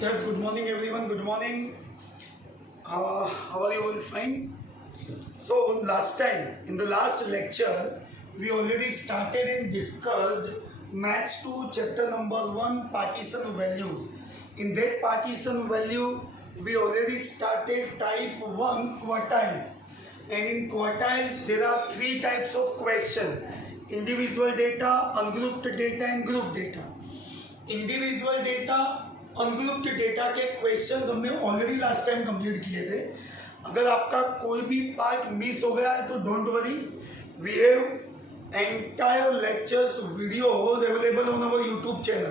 Yes, good morning everyone. Good morning. How are you all? Fine. So last time, in the last lecture, we already started and discussed Maths 2 chapter number 1 partition values. In that partition value, we already started type 1 quartiles. And in quartiles, there are three types of question. Individual data, ungrouped data and group data. Individual data, ungrouped data के questions हमने already last time complete किए थे. अगर आपका कोई भी part miss हो गया है तो don't worry, we have entire lectures videos available on our YouTube channel.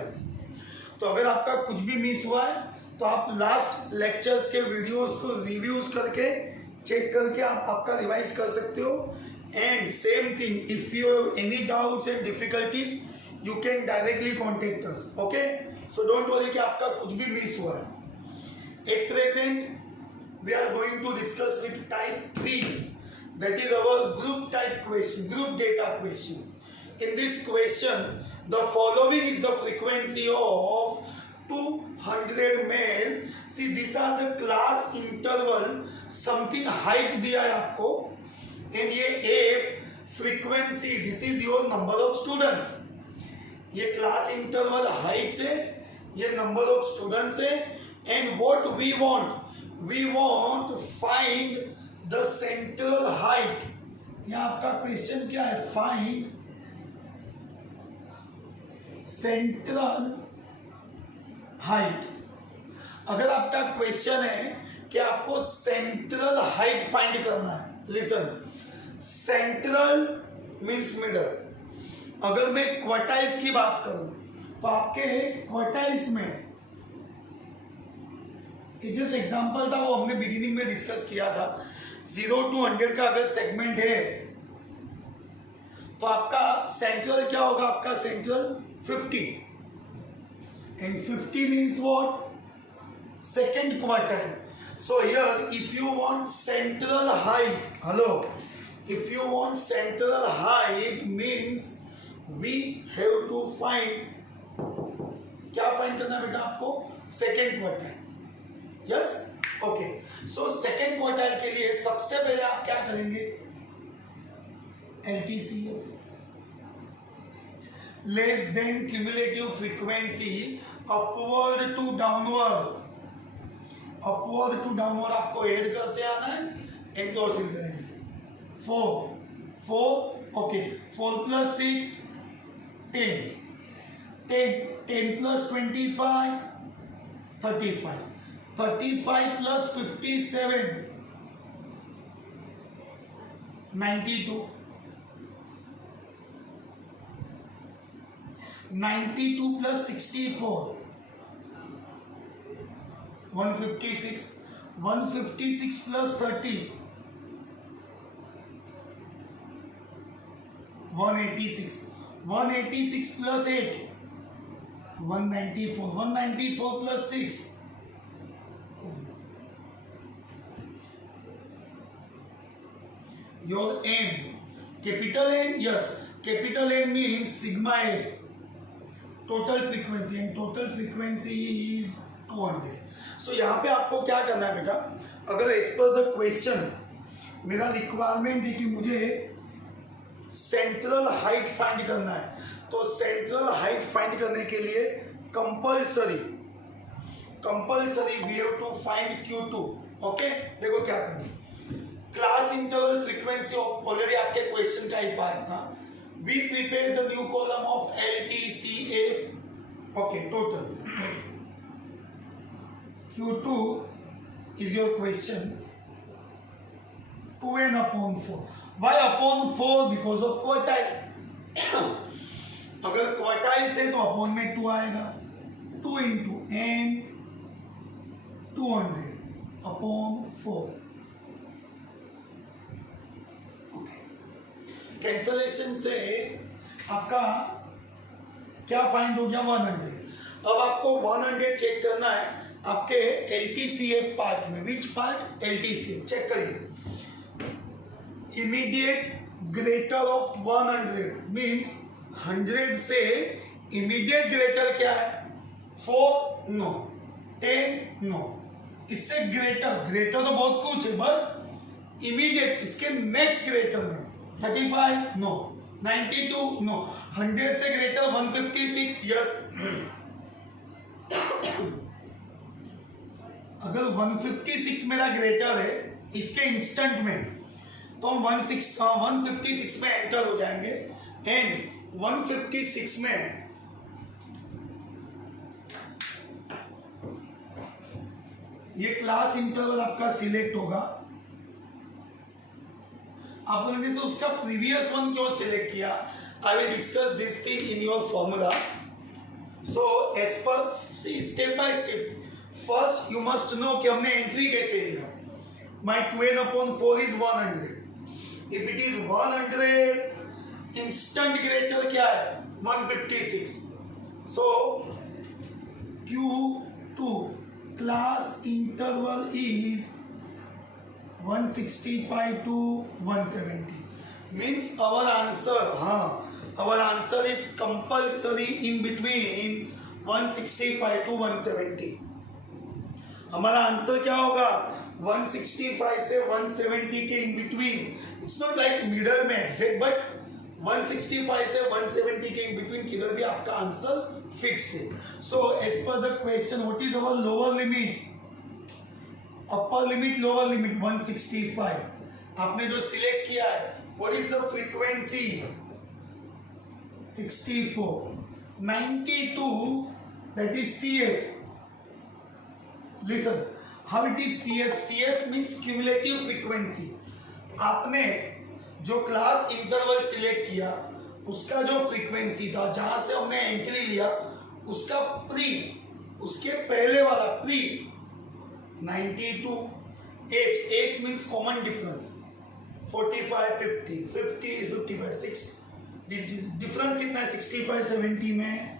तो अगर आपका कुछ भी मिस हुआ है तो आप लास्ट लेक्चर्स के वीडियोस को रिव्यूज करके चेक करके आप आपका रिवाइज कर सकते हो. And same thing, if you have any doubts and difficulties you can directly contact us. Okay, so don't worry कि आपका कुछ भी मिस हुआ है. At present we are going to discuss with type 3, that is our group type question, group data question. In this question, the following is the frequency of 200 male. See, these are the class interval, something height दिया है आपको, and ये A frequency, this is your number of students. ये class interval height से, ये number of students है. And what we want find the central height. यहाँ आपका क्वेश्चन क्या है? Find central height. अगर आपका क्वेश्चन है कि आपको सेंट्रल हाइट फाइंड करना है, लिसन, सेंट्रल मीन्स मिडल. अगर मैं क्वार्टाइल्स की बात करूं तो आपके क्वार्टाइल्स में जस्ट एग्जांपल था, वो हमने बिगिनिंग में डिस्कस किया था. 0 to 100 का अगर सेगमेंट है तो आपका सेंट्रल क्या होगा? आपका central 50. And 50 means what? Second quartile. So here if you want central height, hello, if you want central height means we have to find, क्या फाइंड करना है बेटा आपको? Second quartile. Yes, okay. So second quartile के लिए सबसे पहले आप क्या करेंगे? LTCF, less than cumulative frequency upward to downward. Upward to downward आपको ऐड करते आना है, एंक्लोसिंग करेंगे. 4 okay. 4 plus 6 10 plus 25 35 35 plus 57 92 92 plus 64 156 156 plus 30 186 186 plus 8 194 194 plus 6 your n, capital N, yes, capital N means sigma f, total frequency, and total frequency is 200. so यहाँ पे आपको क्या करना है बेटा? अगर एज पर द क्वेश्चन मेरा रिक्वायरमेंट है कि मुझे सेंट्रल हाइट फाइंड करना है, तो सेंट्रल हाइट फाइंड करने के लिए compulsory we have to find Q2. Okay, देखो क्या करना है. क्लास इंटरवल फ्रीक्वेंसी ऑलरेडी आपके क्वेश्चन का ही पार्ट था. We prepare the new column of LTCA. Okay, total Q2 is your question 2n/4. Why upon 4? Because of quartile. अगर quartile से तो अपॉन में 2 आएगा. 2 into n 200/4. ओके, कैंसलेशन से आपका क्या फाइंड हो गया? 100. अब आपको 100 चेक करना है आपके LTCF पार्ट में. Which part? LTCF. चेक करिए. इमीडिएट ग्रेटर ऑफ 100 मीन्स 100 से इमीडिएट ग्रेटर क्या है? 4? नो. 10 नो, इससे ग्रेटर तो बहुत कुछ है, बट इमीडिएट इसके नेक्स्ट ग्रेटर में 35 नो, 92 नो, 100 से ग्रेटर 156 यस। अगर 156 मेरा ग्रेटर है इसके इंस्टेंट में, तो हम 156 में एंटर हो जाएंगे, एंड 156 में ये क्लास इंटरवल आपका सिलेक्ट होगा। आप बोलेंगे से उसका प्रीवियस वन क्यों सिलेक्ट किया? I will discuss this thing in your formula. So as per step by step, first you must know कि हमने एंट्री कैसे लिया। My 2n/4 is 100। If it is 100, instant greater क्या है? 156। सो Q2 class interval is 165 to 170. Means our answer is compulsory in between 165 to 170. हमारा answer क्या होगा? 165 से 170 के in between. It's not like middle में एग्जैक्ट, बट 165 से 170 के इन बिटवीन किधर भी आपका आंसर फिक्स्ड है। So as per the question, what is our lower limit, upper limit, lower limit 165। आपने जो सिलेक्ट किया है, what is the frequency? 64। 92 that is CF. Listen, how it is CF? CF means cumulative frequency. आपने जो class interval select किया उसका जो frequency था, जहां से हमने एंट्री लिया, उसका उसके पहले वाला 92 H means common difference 45 50 50 55 60। Difference कितना है? 65 70 में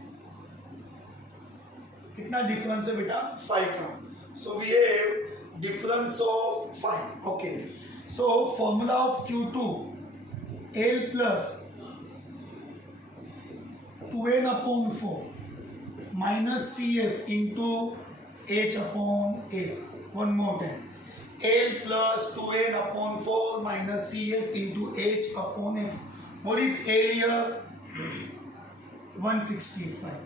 कितना डिफरेंस है बेटा? 5 का। So we have difference of 5। Okay, so formula of Q2 L plus 2n/4 minus CF into h/f. One more time. L plus 2n/4 minus CF into h/f. What is L here? 165.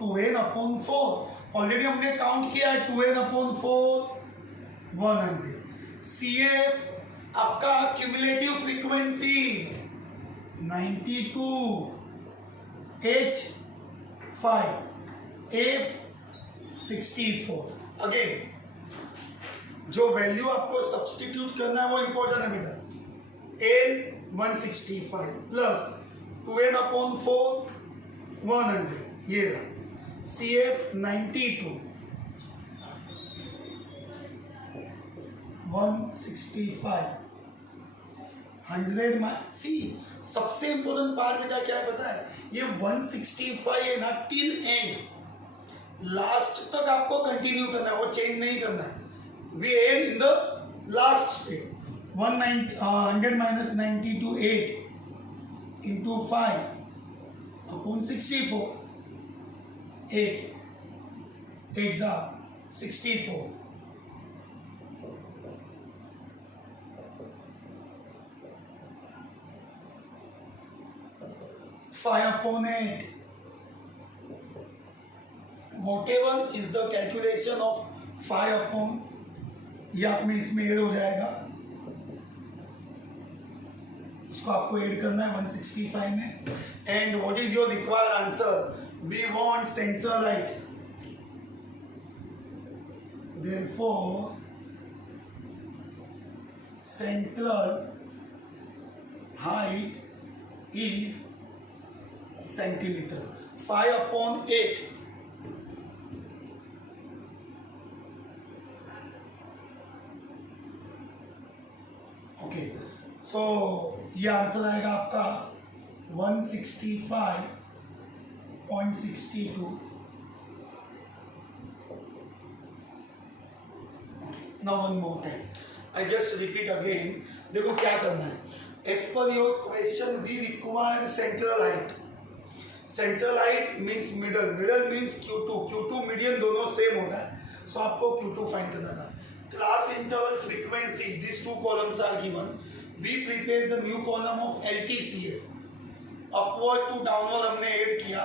2n/4 already हमने count किया है। 2n/4 100। CF आपका cumulative frequency 92, H 5, F 64। Again जो value आपको substitute करना है वो important है बेटा। L 165 प्लस 2n/4 100, ये रहा। CF 92 165 100 सी सबसे इंपॉर्टेंट पार्ट बेटा क्या है पता है? ये 165 है ना, टिल एंड लास्ट तक आपको कंटिन्यू करना है, वो चेंज नहीं करना है। We add in the last step. 100 minus 92 8 into 5 upon 64 8 8s are 64। 5/8, whatever is the calculation of 5/, ये आप में इसमें ऐड हो जाएगा, उसको आपको ऐड करना है 165 में। And what is your required answer? We want central height, therefore central height is centimetre. 5/8 okay, so ये आंसर आएगा आपका 165.62। Now one more time, I just repeat again. देखो क्या करना है, as per your question we require central height. Central height means middle, middle means Q2, Q2 median दोनों same होता है। सो आपको Q2 फाइंड करना था. Class interval frequency, this to columns are given. We prepare the new column of LTCF. Upward to downward हमने add किया.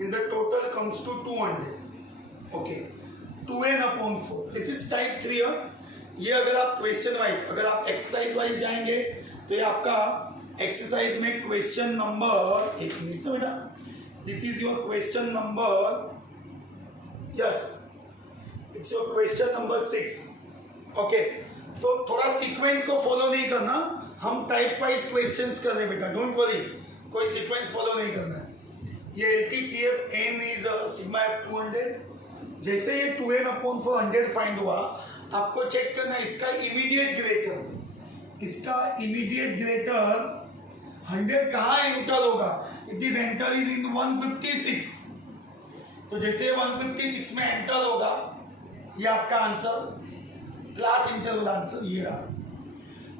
In the total comes to 200. Okay, 2n/4. This is type 3. ये अगर आप question wise, अगर आप exercise wise जाएंगे तो ये आपका एक्सरसाइज में क्वेश्चन नंबर, एक मिनट तो बेटा, this is your question number, yes it's your question number 6. Okay, तो थोड़ा सीक्वेंस को फॉलो नहीं करना, हम टाइप वाइज क्वेश्चंस कर रहे बेटा, डोंट वरी, कोई सीक्वेंस फॉलो नहीं करना है. ये LTCF n is sigma f 200. जैसे ये 2n/400 फाइंड हुआ, आपको चेक करना है इसका इमीडिएट ग्रेटर. इसका इमीडिएट ग्रेटर 100 कहाँ एंटर होगा? It is enter is in 156. तो जैसे 156 में एंटर होगा, ये आपका आंसर, क्लास इंटरवल आंसर ये रहा.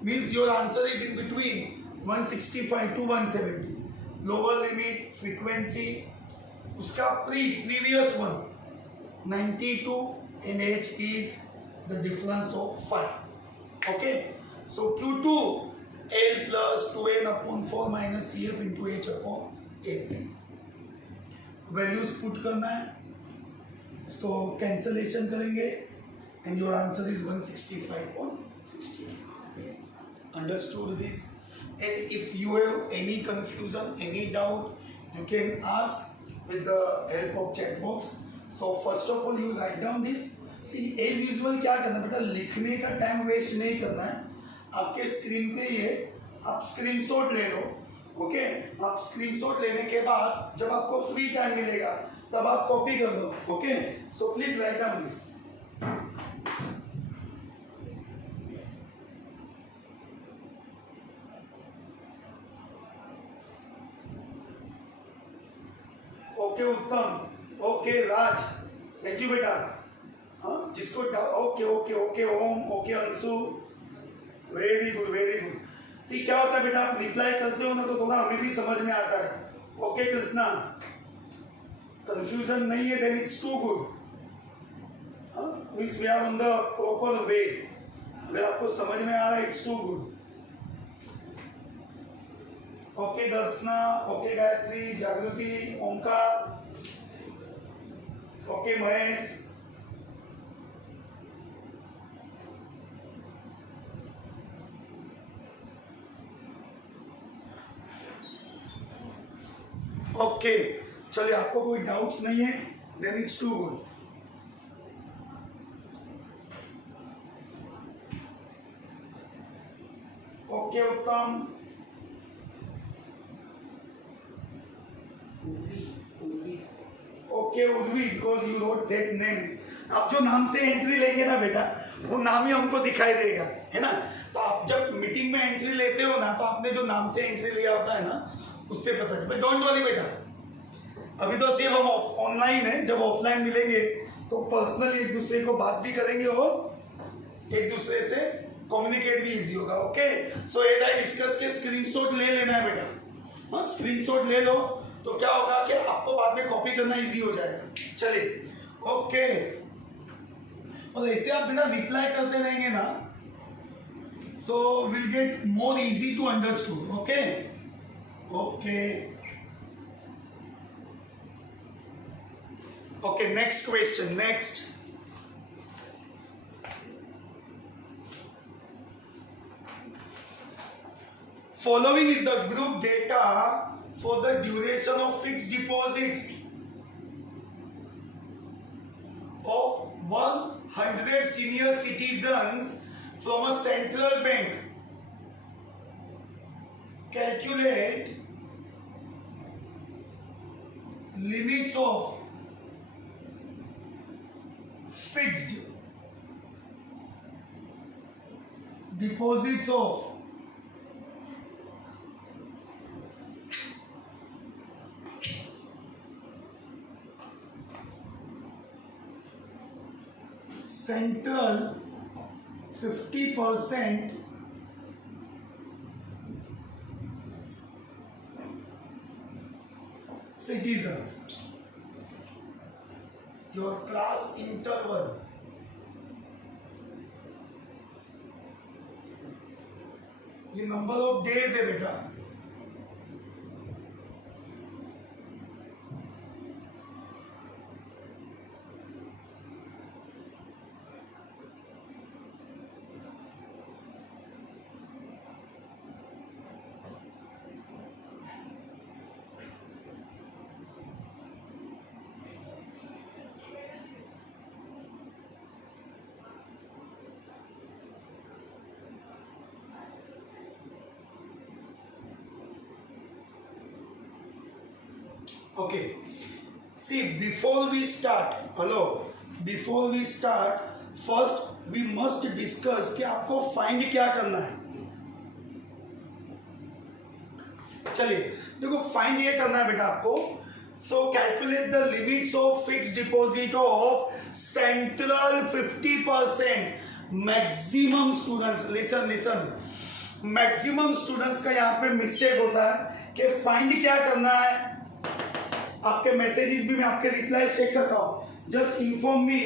Means your answer is in between 165 to 170. Lower limit frequency उसका previous one 92 in h is the difference of 5. Okay, so Q2 L plus 2n/4 minus CF into h/8. Values put करना है, इसको cancellation करेंगे and your answer is 165 on 60. Understood this? And if you have any confusion, any doubt, you can ask with the help of chat box. So first of all you write down this. See, as usual क्या करना बेटा, लिखने का time waste नहीं करना है. आपके screen पे ये आप स्क्रीनशॉट ले लो. ओके, आप स्क्रीनशॉट लेने के बाद जब आपको फ्री टाइम मिलेगा तब आप कॉपी कर लो. Okay, so please write down this. Okay Uttam, okay Raj, thank you बेटा. हाँ, जिसको okay okay okay Om, okay Anshu, very good very good. See क्या होता है बेटा, आप रिप्लाई करते हो ना तो थोड़ा हमें भी समझ में आता है. ओके कृष्णा, कंफ्यूजन नहीं है, then it's too good. Means we are on the proper way. अगर आपको समझ में आ रहा है, it's too good. Okay Darshana, okay Gayatri, Jagriti, Omkar, okay Mahesh. Okay, चलिए, आपको कोई डाउट्स नहीं है, then it's too good. Okay Uttam. Okay Urvi, because you wrote that name. आप जो नाम से एंट्री लेंगे ना बेटा, वो नाम ही हमको दिखाई देगा, है ना. तो आप जब मीटिंग में एंट्री लेते हो ना, तो आपने जो नाम से एंट्री लिया होता है ना, उससे पता चलता है. डोंट वरी बेटा, अभी तो सिर्फ हम ऑनलाइन है. जब ऑफलाइन मिलेंगे तो पर्सनली एक दूसरे को बात भी करेंगे और एक दूसरे से कम्युनिकेट भी इजी होगा. Okay, so as I discuss के स्क्रीनशॉट ले लेना है बेटा. हाँ, स्क्रीनशॉट ले लो तो क्या होगा कि आपको बाद में कॉपी करना इजी हो जाएगा. चलिए, ओके, और ऐसे आप बिना रिप्लाई करते रहेंगे ना, so will get more easy to understood. Okay okay okay, next question. Next, following is the group data for the duration of fixed deposits of 100 senior citizens from a central bank. Calculate limits of fixed deposits of central 50% citizens. Your class interval ये number of days है बेटा। Okay. See, before we start, first we must discuss कि आपको find क्या करना है। चलिए देखो, फाइंड ये करना है बेटा आपको। सो calculate the limits of fix deposit of central 50%। Maximum students listen, maximum students का यहाँ पे मिस्टेक होता है कि फाइंड क्या करना है। आपके मैसेजेस भी मैं आपके रिप्लाई चेक करता हूं। जस्ट इन्फॉर्म मी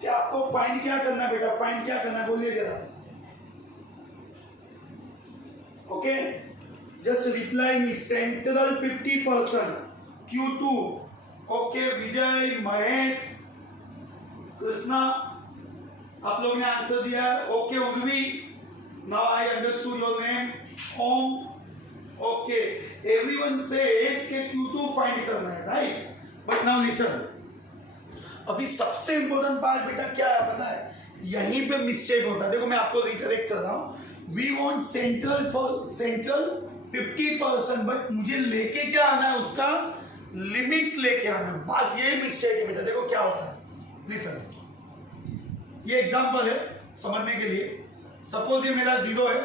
कि आपको फाइंड क्या करना है बेटा, फाइंड क्या करना है बोलिए जरा। Okay, just reply me central 50% Q2। Okay Vijay, Mahesh, Krishna, आप लोगों ने आंसर दिया है। Okay Urvi, now I understood your name. Om, okay, everyone says कि Q2 फाइंड करना है, राइट? बट नाउ लिसन, अभी सबसे इंपॉर्टेंट पार्ट बेटा क्या है पता है? यहीं पे मिस्टेक होता है। देखो मैं आपको रिकरेक्ट कर रहा हूं। वी वांट सेंट्रल 50%, बट मुझे लेके क्या आना है, उसका लिमिट्स लेके आना है। बस यही मिस्टेक है बेटा। देखो क्या होता है, लिसन, ये एग्जांपल है समझने के लिए। सपोज ये मेरा 0 है,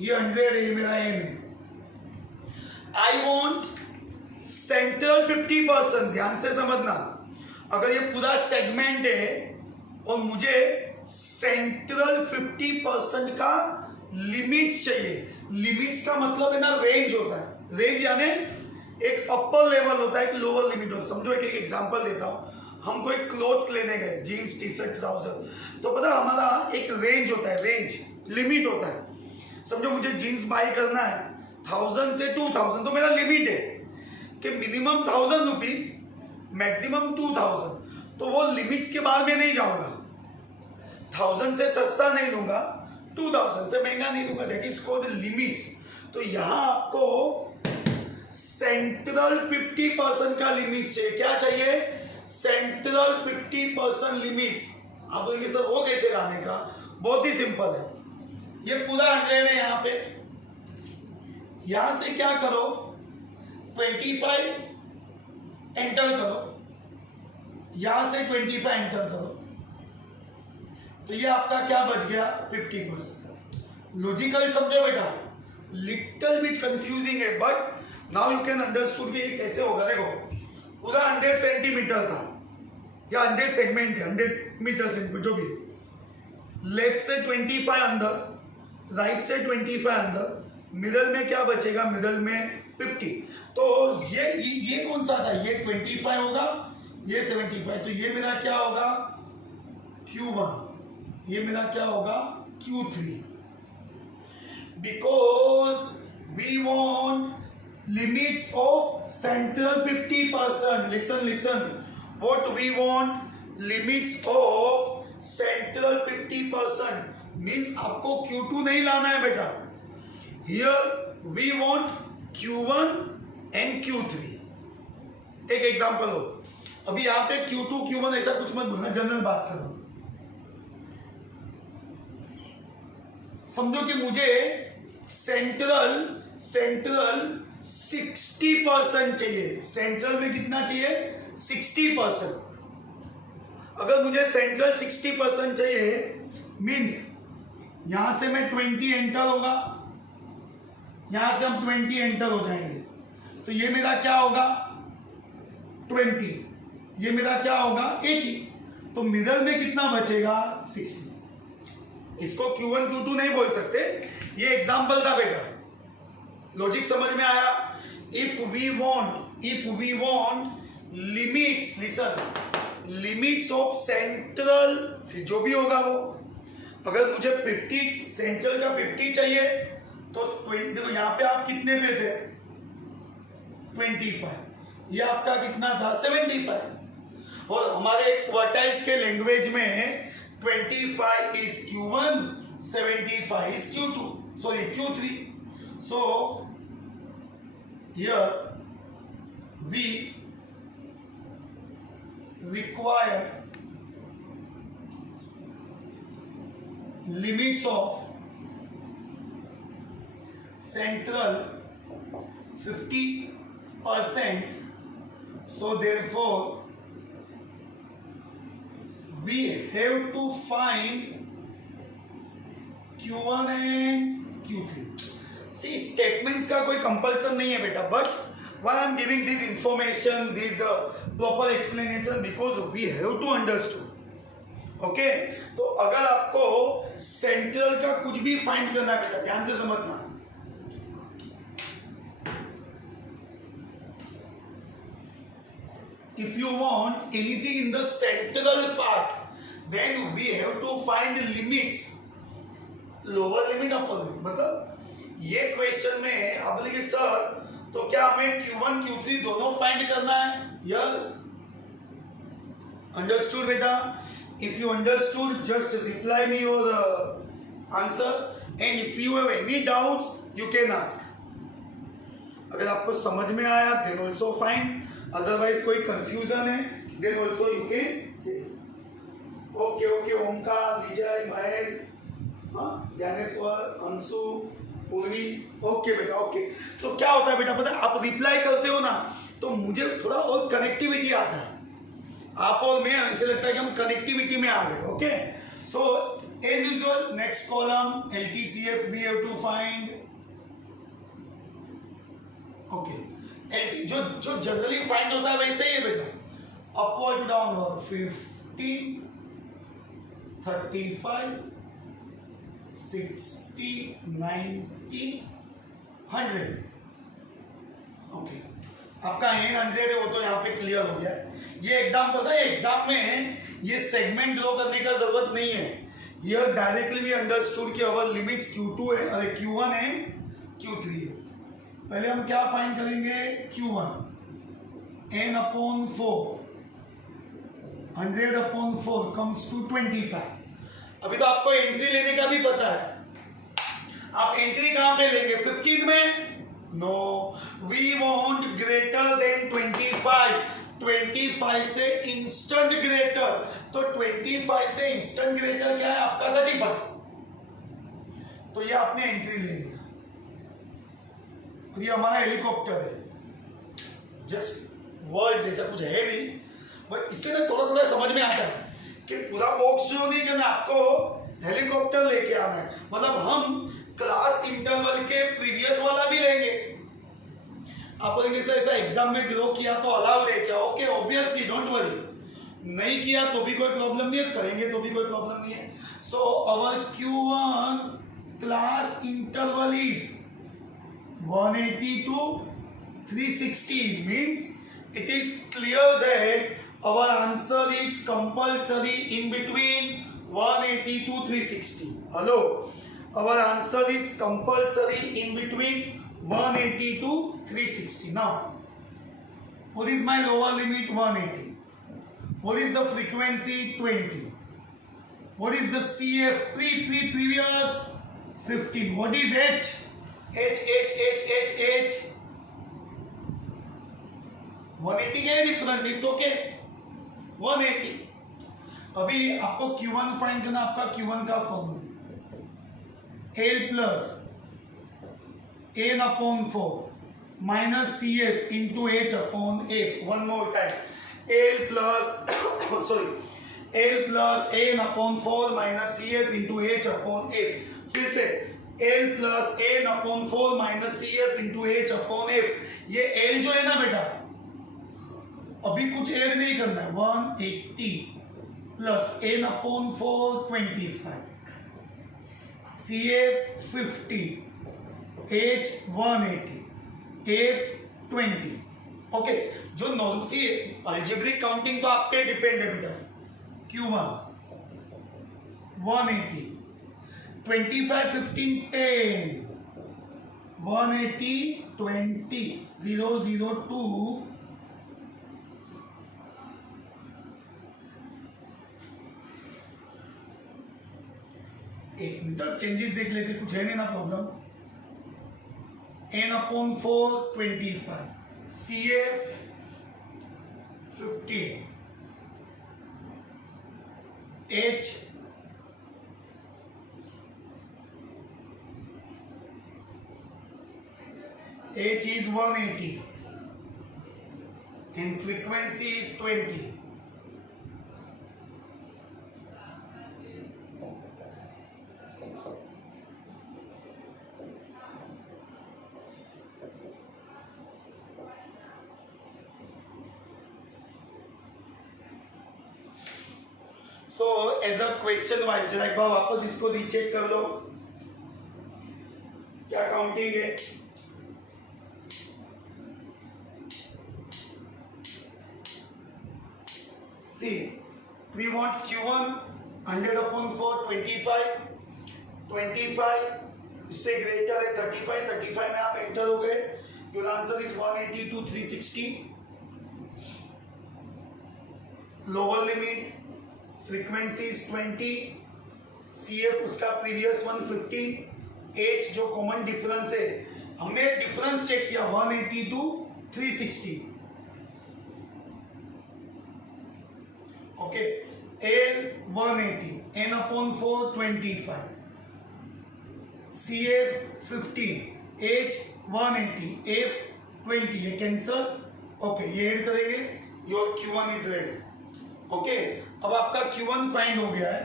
ये 100 है, ये मेरा एम है। I want central 50%। ध्यान से समझना, अगर ये पूरा सेगमेंट है और मुझे सेंट्रल 50% का लिमिट्स चाहिए। लिमिट्स का मतलब है ना, रेंज होता है। रेंज यानी एक अपर लेवल होता है, एक लोअर लिमिट होता है। समझो एक एग्जांपल देता हूं। हम कोई क्लोथ्स लेने गए, जीन्स, टी शर्ट, ट्राउजर, तो पता हमारा एक रेंज होता है, रेंज लिमिट होता है। समझो मुझे जीन्स बाई करना है 1000 से 2000, तो मेरा लिमिट है कि मिनिमम 1000 रुपीज, मैक्सिमम 2000। तो वो लिमिट्स के बाद में नहीं जाऊंगा। 1000 से सस्ता नहीं लूंगा, 2000 से महंगा नहीं लूंगा। That is called limits. तो यहां आपको सेंट्रल 50% का लिमिट्स चाहिए। क्या चाहिए? Central 50% limits. आप बोलेंगे सर वो कैसे लाने का? बहुत ही सिंपल है। ये पूरा 100 है यहाँ पे, यहां से क्या करो, 25 एंटर करो, यहां से 25 एंटर करो, तो ये आपका क्या बच गया, 50%। लॉजिकल समझो बेटा, लिटिल बिट कंफ्यूजिंग है, but now you can understood कि ये कैसे होगा। देखो पूरा 100 सेंटीमीटर था, या 100 सेगमेंट है, 100 मीटर सेगमेंट जो भी। लेफ्ट से 25 अंदर, राइट से 25 अंदर, मिडल में क्या बचेगा, मिडल में 50। तो ये कौन सा था, ये 25 होगा, ये 75। तो ये मेरा क्या होगा, Q1, ये मेरा क्या होगा, Q3। Because we want limits of central 50%। Listen, what we want limits of central 50% means आपको Q2 नहीं लाना है बेटा। Here we want Q1 and Q3। एक एग्जांपल हो, अभी यहाँ पे Q2 Q1 ऐसा कुछ मत बोलना, जनरल बात कर रहा हूं। समझो कि मुझे सेंट्रल 60% चाहिए। सेंट्रल में कितना चाहिए, 60%। अगर मुझे सेंट्रल 60% चाहिए, मींस यहां से मैं 20 एंटर होगा, यहां से हम 20 एंटर हो जाएंगे, तो ये मेरा क्या होगा, 20, ये मेरा क्या होगा, 80। तो मिडल में कितना बचेगा, 60। इसको Q1 Q2 नहीं बोल सकते, ये एग्जांपल था बेटा। लॉजिक समझ में आया? If we want limits, listen, limits of central, जो भी होगा वो, अगर मुझे 50 सेंट्रल का 50 चाहिए तो 20, देखो यहाँ पे आप कितने पे थे 25, ये आपका कितना था 75, और हमारे क्वार्टाइल्स के लैंग्वेज में 25 is Q1, 75 is Q2, sorry Q3. So here we require limits of central 50%. So therefore we have to find Q1 and Q3. See, statements का कोई कंपल्सन नहीं है बेटा, but why I'm giving this information, this proper explanation, because we have to understand. Okay, तो अगर आपको central का कुछ भी फाइंड करना है बेटा, ध्यान से समझना, if you want anything in the central part, then we have to find limits, lower limit, upper limit. मतलब ये क्वेश्चन में आप बोलेंगे सर तो क्या हमें Q1 Q3 दोनों फाइंड करना है? यस, अंडरस्टूड बेटा? If you understood, just reply me your answer, and if you have any doubts, you can ask. अगर आपको समझ में आया, then also fine. Otherwise कोई confusion है, then also you can say. Okay, Omkar, विजय, महेश, ज्ञानेश्वर, अंशु, पूर्वी, ओके बेटा, ओके. सो क्या होता है बेटा पता है, आप रिप्लाई करते हो ना तो मुझे थोड़ा और कनेक्टिविटी आता है, आप और मैं, ऐसे लगता है कि हम कनेक्टिविटी में आ गए. Okay, so as usual next column LTCF we have to find. Okay, जो जनरली फाइंड होता है वैसे ही है बेटा, अपवर्ड डाउनवर्ड 50, 35, 60, 90, 100. ओके, आपका एन 100 है वो तो यहाँ पे क्लियर हो गया है. ये एग्जाम पता है, एग्जाम में ये सेगमेंट ड्रॉ करने का जरूरत नहीं है. ये डायरेक्टली भी अंडरस्टूड कि अवर लिमिट्स Q2 है, अरे Q1 है, Q3 है. पहले हम क्या फाइंड करेंगे? Q1 n/4, 100/4 comes to 25. अभी तो आपको एंट्री लेने का भी पता है. आप एंट्री कहां पे लेंगे? 15 में? No, we want greater than 25. 25 से इंस्टेंट ग्रेटर, तो 25 से इंस्टेंट ग्रेटर क्या है आपका? 35. तो ये आपने एंट्री ले लिया. ये हमारा हेलीकॉप्टर है, जस्ट वर्ड जैसा कुछ है नहीं, बट इससे ना थोड़ा थोड़ा समझ में आता है कि पूरा बॉक्स जो नहीं करना, आपको हेलीकॉप्टर लेके आना है. मतलब हम क्लास इंटरवल के प्रीवियस वाला भी लेंगे. आप बोलेंगे सर ऐसा एग्जाम में ग्रो किया तो अलाउ है क्या? Okay, obviously, don't worry. नहीं किया तो भी कोई प्रॉब्लम नहीं है, करेंगे तो भी कोई प्रॉब्लम नहीं है. सो अवर Q1 class interval is 180 to 360. means it is clear that our answer is compulsory in between 180 to 360. Hello, our answer is compulsory in between 180 to 360. Now, what is my lower limit? 180. What is the frequency? 20. What is the CF? Previous 15. What is H? H. 180 क्या है difference? It's okay, 180. अभी आपको Q1 find करना. आपका Q1 का formula L plus n/4 minus CF into H/F. One more time. L plus n/4 minus CF into H/F. फिर से L plus n/4 minus CF into H/F. ये L जो है ना बेटा, अभी कुछ ऐड नहीं करना है. 180 plus n/4 25, CF 50, H 180, F 20. Okay, जो नॉर्मल सी अलजेब्रिक काउंटिंग तो आप पे डिपेंड है बेटा. Q1 180, 25, 15, 10, 180 20 002 एक मिनट चेंजेस देख लेते, कुछ है नहीं ना problem. n/4 25 CF 15 H is 180 and frequency is 20. So as a question wise जरा एक बार वापस इसको रीचेक कर लो, क्या काउंटिंग है। See, we want Q1 100/4 25 इससे ग्रेटर है 35 में आप एंटर हो गए। Your answer is 180 to 360। Lower limit frequency is 20, CF उसका प्रीवियस 115, H जो कॉमन डिफरेंस है, हमने डिफरेंस चेक किया 180 to 360। Okay, L 180 n/4 25 CF 15 H 180 F 20, ये कैंसल। ओके, ये ऐड करेंगे, your Q1 is ready. Okay, अब आपका Q1 फाइंड हो गया है,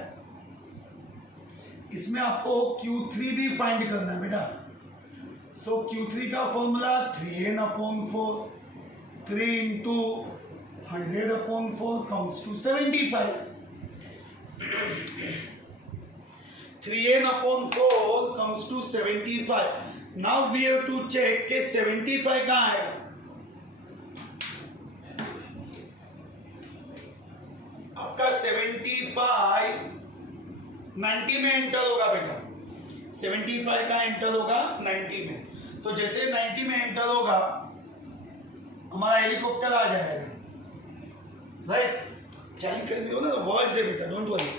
इसमें आपको Q3 भी फाइंड करना है बेटा। सो Q3 का formula 3n/4 3 into 100/4 comes to 75। 3n/4 comes to 75। Now we have to check कि 75 कहाँ आएगा। आपका 75 90 में एंटर होगा बेटा, 75 का एंटर होगा 90 में। तो जैसे 90 में एंटर होगा हमारा हेलीकॉप्टर आ जाएगा, राइट। चाइल्ड कर दो ना, वर्ड्स है बेटा, don't worry.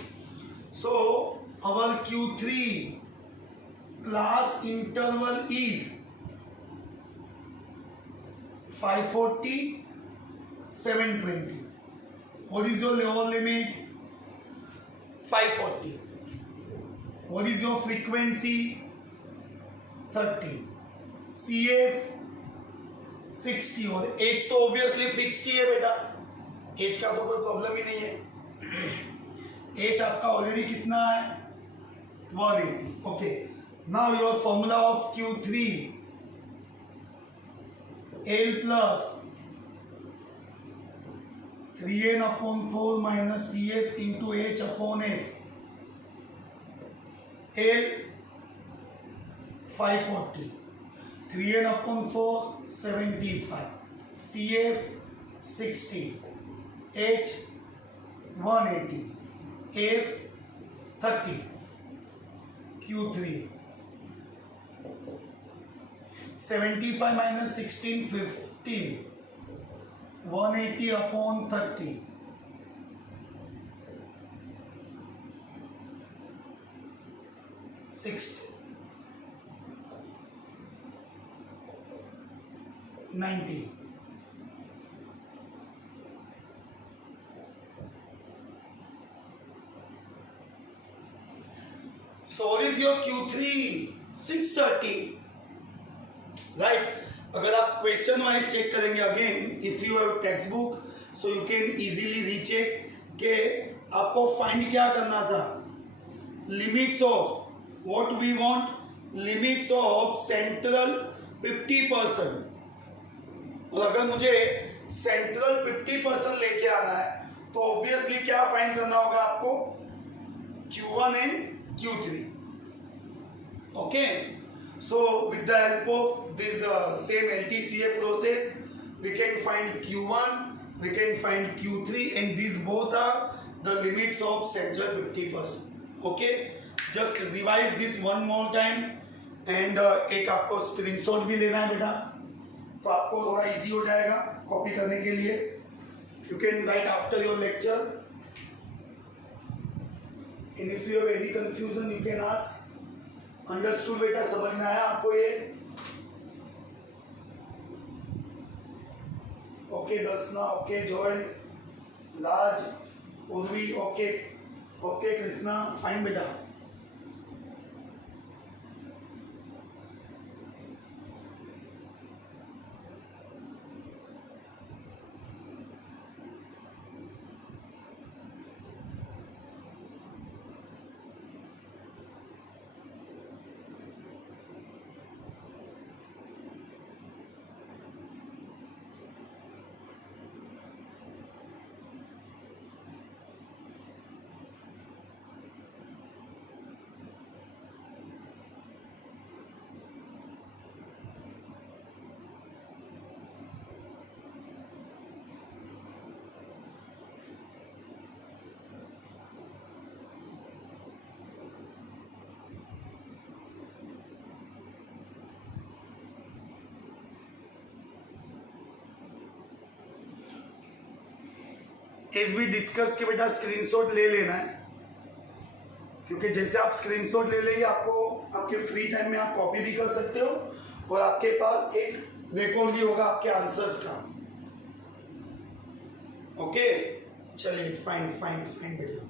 So our Q3 class interval is 540 720। What is your lower limit? 540. What is your frequency? 30. CF 60 और H तो obviously fixed ही है बेटा, H का तो कोई प्रॉब्लम ही नहीं है। H आपका ऑलरेडी कितना है 180। Okay, now your formula of Q3 L plus 3n/4 minus CF into H/F। L 540, 3n/4 75, CF 60, H 180, F 30, Q3 75 minus 16 15, 180/30, 60, 90, so what is your Q3? 630, right? अगर आप क्वेश्चन वाइज चेक करेंगे again, if you have text book so you can easily recheck के आपको find क्या करना था, limits of what we want, limits of central 50%। और अगर मुझे सेंट्रल 50% लेके आना है तो ऑब्वियसली क्या फाइंड करना होगा आपको, Q1 and Q3। Okay, so with the help of this same LTCA process we can find Q1, we can find Q3, and these both are the limits of central 50%. Okay, just revise this one more time and एक आपको screenshot भी लेना है बेटा, तो आपको थोड़ा easy हो जाएगा कॉपी करने के लिए. You can write after your lecture and if you have any confusion you can ask. Understood बेटा, समझ में आया आपको ये? ओके दर्शना, ओके जॉय, लार्ज, Urvi, okay okay Krishna, fine बेटा. एज भी डिस्कस के बेटा स्क्रीनशॉट ले लेना है, क्योंकि जैसे आप स्क्रीनशॉट ले लेंगे आपको आपके फ्री टाइम में आप कॉपी भी कर सकते हो और आपके पास एक रिकॉर्ड भी होगा आपके आंसर्स का. ओके चलिए, फाइन फाइन फाइन बेटा.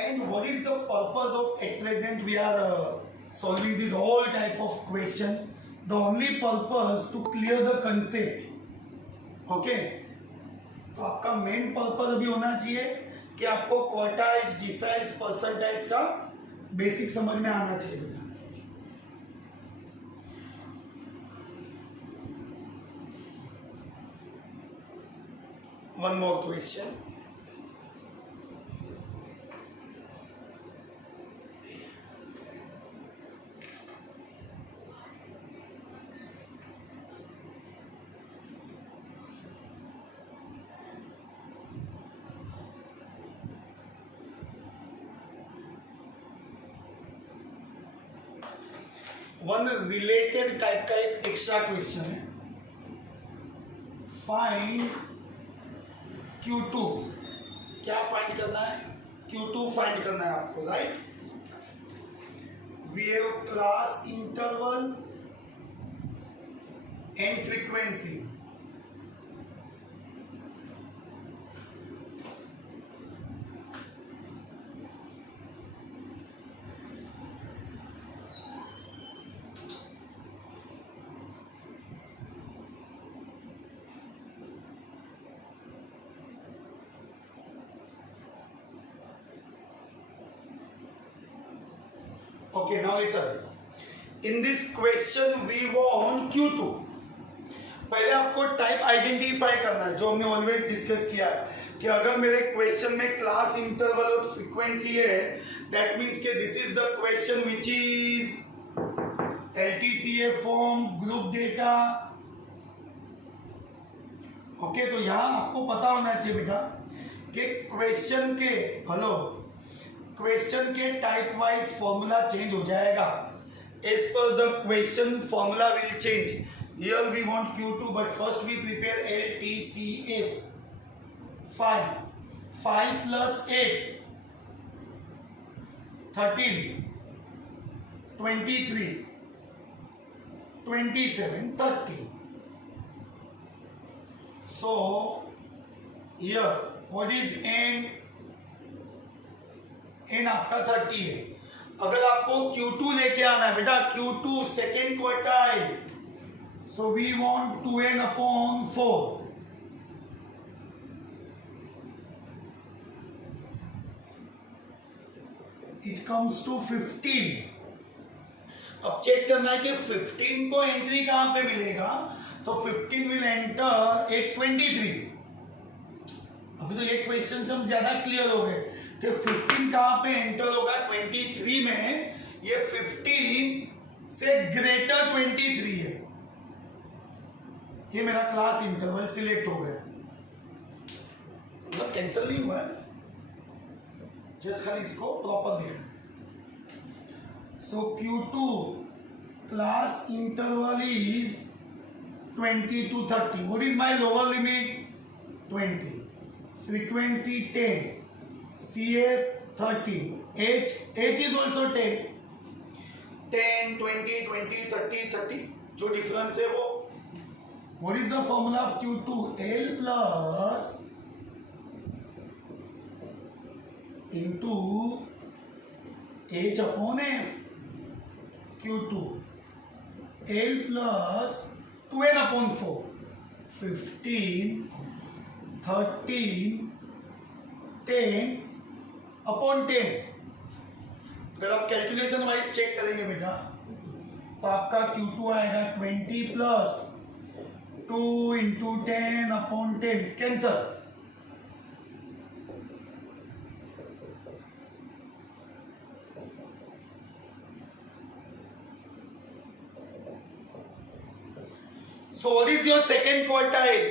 And what is the purpose of at present we are solving this whole type of question? The only purpose to clear the concept. Okay? तो आपका मेन पर्पस अभी होना चाहिए कि आपको क्वार्टाइल्स, डिसाइल्स, परसेंटाइल्स का basic समझ में आना चाहिए. One more question. One related type का एक एक्स्ट्रा क्वेश्चन है. Find Q2. क्या फाइंड करना है? Q2 फाइंड करना है आपको, right? We have class interval and frequency. Okay, now listen. In this question we want Q2. पहले आपको टाइप आइडेंटिफाई करना है, जो हमने ऑलवेज डिस्कस किया कि अगर मेरे क्वेश्चन में क्लास इंटरवल और फ्रीक्वेंसी है, दैट मीन्स के this is the question which is LTCA form, group data. Okay, तो यहां आपको पता होना चाहिए बेटा कि क्वेश्चन के टाइप वाइज फॉर्मूला चेंज हो जाएगा. As per the question formula will change. Here we want Q2, but first we prepare LTCA. 5 plus 8, 13, 23, 27, 30. So here what is n? n आपका 30 है. अगर आपको Q2 लेके आना है बेटा, Q2 second quartile, so we want 2n upon 4. It comes to 15. अब check करना है कि 15 को एंट्री कहां पे मिलेगा, तो 15 विल एंटर एट 23. अभी तो ये क्वेश्चन से हम ज्यादा क्लियर हो गए कि 15 कहां पे एंटर होगा 23 में. ये 15 से ग्रेटर 23 है. ये मेरा क्लास इंटरवल सिलेक्ट हो गया, मतलब कैंसिल नहीं हुआ है, जस्ट खाली इसको प्रॉपर लिखा. So Q2 class interval is 20 to 30. What is my lower limit? 20. Frequency 10. CF 30. H is also 10. 10, 20, 20, 30, 30. जो डिफरेंस है वो. What is the formula of Q2? L plus into H upon F. Q2. L plus 2n upon 4. 15, 13, 10 upon 10. अगर आप calculation wise check करेंगे बेटा तो आपका Q2 आएगा 20 plus 2 into 10 upon 10 cancer. So what is your second quartile?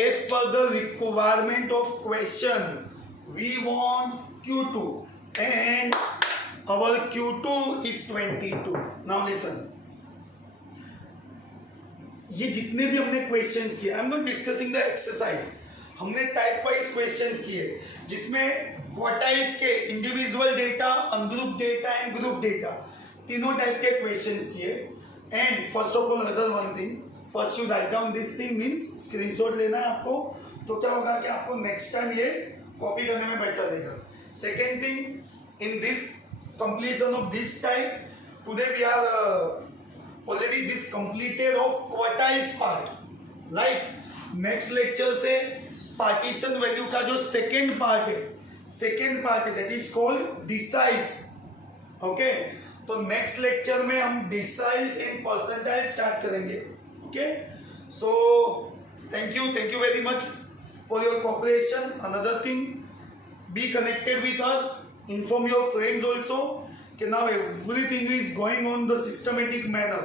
As per the requirement of question, we want Q2 and our Q2 is 22. Now listen. ये जितने भी हमने क्वेश्चंस किए, I am not discussing the exercise, हमने type wise questions किए जिसमें quartiles के individual data, ungroup data and group data तीनों टाइप के क्वेश्चंस किए. And first of all other one thing, first you right down this thing, means screenshot लेना है आपको, तो क्या होगा कि आपको नेक्स्ट टाइम ये कॉपी करने में बेटर रहेगा. Second thing, in this completion of this type, today we are already this completed of quartiles part, right? next lecture से partition value का जो second part है that is called deciles. okay, तो next lecture में हम deciles and percentile start करेंगे. okay, so thank you very much for your cooperation. Another thing, be connected with us, inform your friends also कि now everything is going on the systematic manner.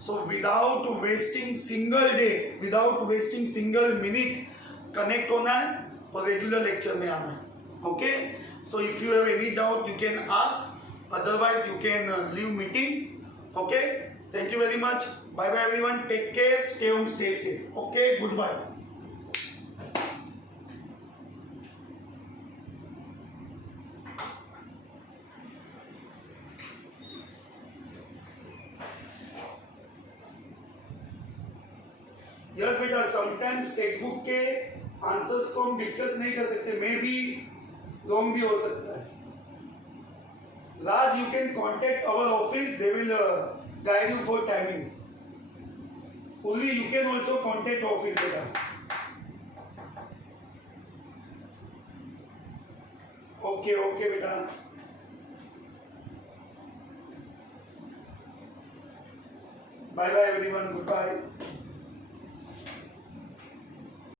So without wasting single day, without wasting single minute, connect होना है और regular lecture में आना है. okay, so if you have any doubt you can ask, otherwise you can leave meeting. okay, thank you very much. Bye bye everyone, take care, stay home, stay safe. okay, goodbye. Yes बेटा, sometimes text book के answers को हम discuss नहीं कर सकते, may be wrong भी हो सकता है. Raj, you can contact our office, they will guide you for timings. Only you can also contact office बेटा. ओके बेटा. Bye bye everyone, good bye.